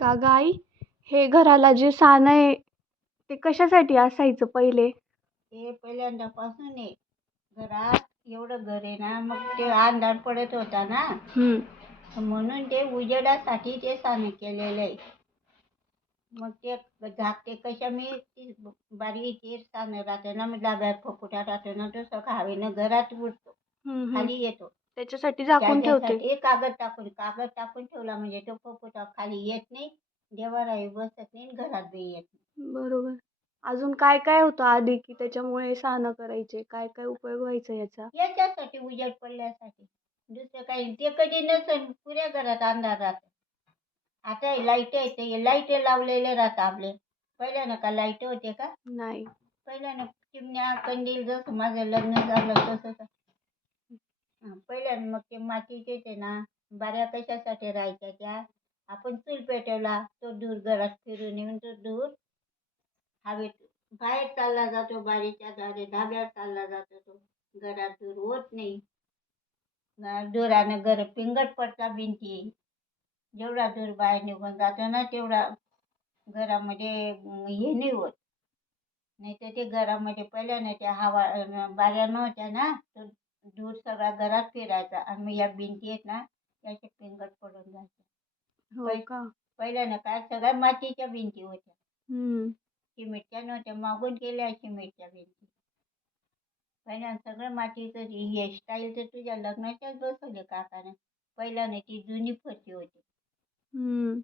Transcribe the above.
का ग आई? हे घराला जे साण आहे ते कशासाठी असायचं पहिले? ते पहिल्यांदापासून आहे. घरात एवढं घर आहे ना, मग ते अंधार पडत होता ना, हम्म. तर म्हणून ते उजेडासाठी ते साने केलेलं आहे. मग ते झाकते कशा मी ती बारी ते साने राहते ना, मग डाब्यात फुकुटा राहतो ना, तो सगळं हवेनं घरात उडतो, हम्म. खाली येतो. त्याच्यासाठी झाकून ठेवते. त्याच्यासाठी कागद टाकून ठेवला म्हणजे तो फुकुटा खाली येत नाही, देवाराही बसत नाही आणि घरात बी येत नाही. बरोबर. अजून काय काय होतं आधी की त्याच्यामुळे सानं करायचे? काय काय उपयोग व्हायचा याचा? याच्यासाठी उजेड पडल्यासाठी, दुसरं काही ते कधी नसेल. पुऱ्या घरात अंधार राहतो. आता लाईट येते, लाईट लावलेले राहतात आपले. पहिल्यानं का लाईट होते का? नाही. पहिल्यानं चिमण्या कंदील, जसं माझं लग्न झालं तसंच. पहिल्यानं मग ते मातीचे ते ना, बाऱ्या कशासाठी राहायच्या त्या, आपण चूल पेटवला तो धूर घरात फिरून येऊन तो धूर हवेत बाहेर चालला जातो, बारीच्या दारे धाब्यावर चालला जातो, तो घरात धूर होत नाही. धुरानं घर पिंगट पडता भिंती. जेवढा धूर बाहेर निघून जातो ना, तेवढा घरामध्ये हे नाही होत. नाही तर ते घरामध्ये पहिल्यानं त्या हवा बाऱ्या नव्हत्या ना, तो धूर सगळा घरात फिरायचा आणि मग या भिंती आहेत ना, त्याचे पिंगट पडून जायचे. हो का? पहिल्यानं काय सगळ्या मातीच्या भिंती होत्या, हम्म. सिमेंटच्या नव्हत्या. मागून केल्या सिमेंटच्या भिंती. पहिल्यानं सगळं मातीचं. हेअरस्टाईल तर तुझ्या लग्नाच्याच बसवले काकानं. पहिल्यानं ती जुनी फरशी होती. हम्म.